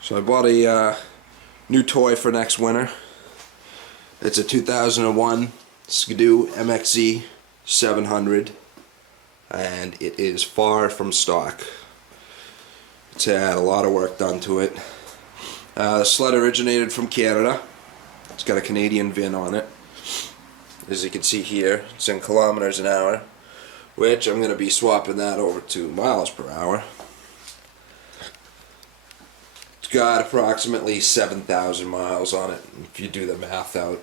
So I bought a new toy for next winter. It's a 2001 SkiDoo MXZ 700, and it is far from stock. It's had a lot of work done to it. The sled originated from Canada. It's got a Canadian VIN on it. As you can see here, it's in kilometers an hour, which I'm going to be swapping that over to miles per hour. It's got approximately 7,000 miles on it, if you do the math out,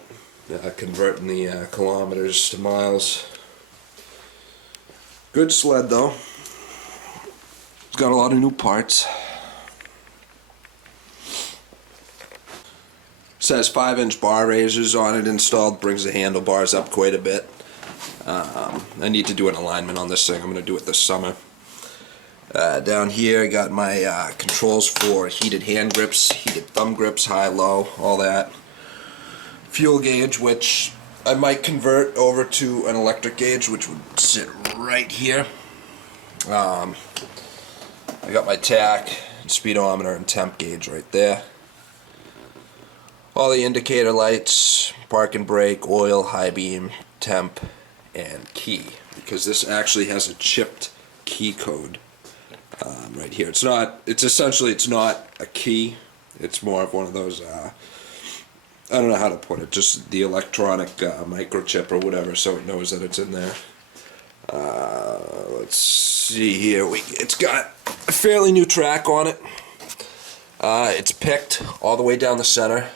converting the kilometers to miles. Good sled though. It's got a lot of new parts. It has 5-inch bar raisers on it installed, brings the handlebars up quite a bit. I need to do an alignment on this thing. I'm going to do it this summer. Down here I got my controls for heated hand grips, heated thumb grips, high, low, all that. Fuel gauge, which I might convert over to an electric gauge, which would sit right here. I got my tach, speedometer, and temp gauge right there. All the indicator lights, park and brake, oil, high beam, temp, and key. Because this actually has a chipped key code right here. It's not a key. It's more of one of those, I don't know how to put it, just the electronic microchip or whatever, so it knows that it's in there. Let's see here. It's got a fairly new track on it. It's picked all the way down the center.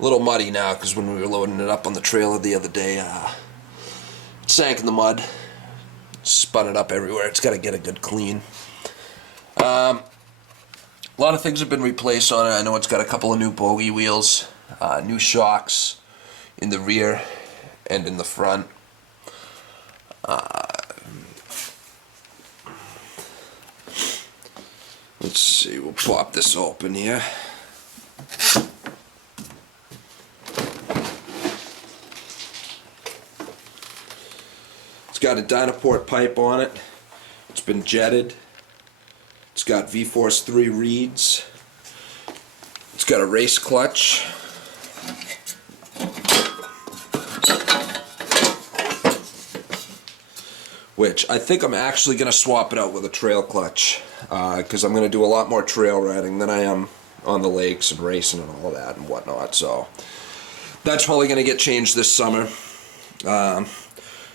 A little muddy now because when we were loading it up on the trailer the other day, it sank in the mud, spun it up everywhere. It's got to get a good clean. A lot of things have been replaced on it. I know it's got a couple of new bogey wheels, new shocks in the rear and in the front. Let's see, we'll pop this open here. It's got a Dynaport pipe on it. It's been jetted. It's got V-Force 3 reeds. It's got a race clutch. Which I think I'm actually going to swap it out with a trail clutch. Because I'm going to do a lot more trail riding than I am on the lakes and racing and all that and whatnot. So that's probably going to get changed this summer.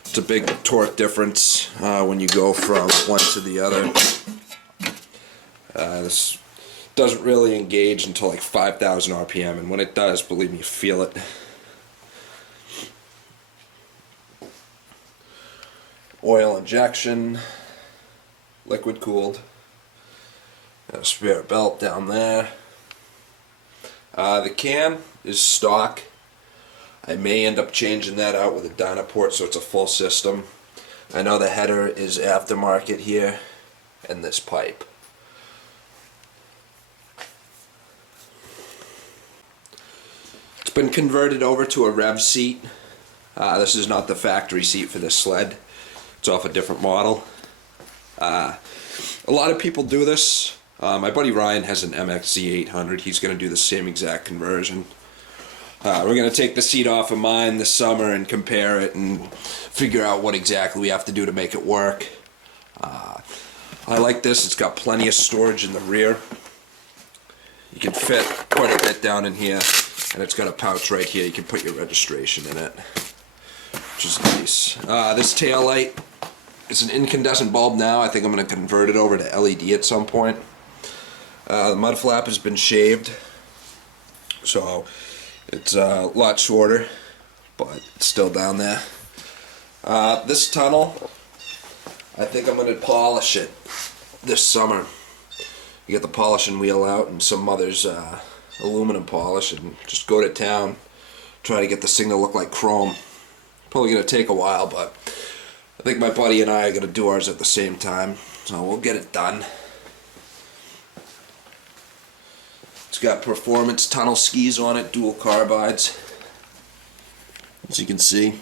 It's a big torque difference when you go from one to the other. This doesn't really engage until like 5,000 RPM, and when it does, believe me, you feel it. Oil injection, liquid cooled. Got a spare belt down there. The cam is stock. I may end up changing that out with a Dynaport so it's a full system. I know the header is aftermarket here, and this pipe. It's been converted over to a rev seat. This is not the factory seat for this sled. It's off a different model. A lot of people do this. My buddy Ryan has an MXZ 800. He's going to do the same exact conversion. We're going to take the seat off of mine this summer and compare it and figure out what exactly we have to do to make it work. I like this. It's got plenty of storage in the rear. You can fit quite a bit down in here, and it's got a pouch right here. You can put your registration in it, which is nice. This tail light is an incandescent bulb now. I think I'm going to convert it over to LED at some point. The mud flap has been shaved, so it's a lot shorter, but it's still down there. This tunnel, I think I'm going to polish it this summer. You get the polishing wheel out and some mother's aluminum polish and just go to town. Try to get this thing to look like chrome. Probably going to take a while, but I think my buddy and I are going to do ours at the same time, so we'll get it done. It's got performance tunnel skis on it, dual carbides. As you can see,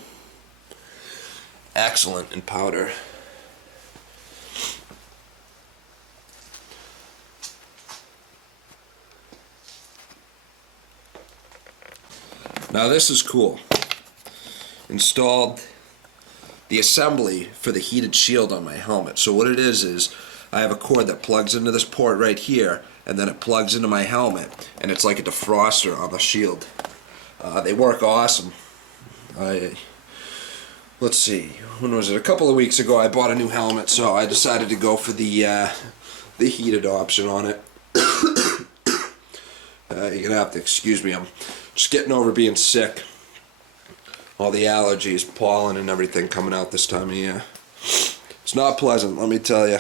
excellent in powder. Now this is cool. Installed the assembly for the heated shield on my helmet. So what it is I have a cord that plugs into this port right here, and then it plugs into my helmet, and it's like a defroster on the shield. They work awesome. Let's see, when was it? A couple of weeks ago I bought a new helmet, so I decided to go for the heated option on it. You're gonna have to excuse me, I'm just getting over being sick. All the allergies, pollen and everything coming out this time of year. It's not pleasant, let me tell you.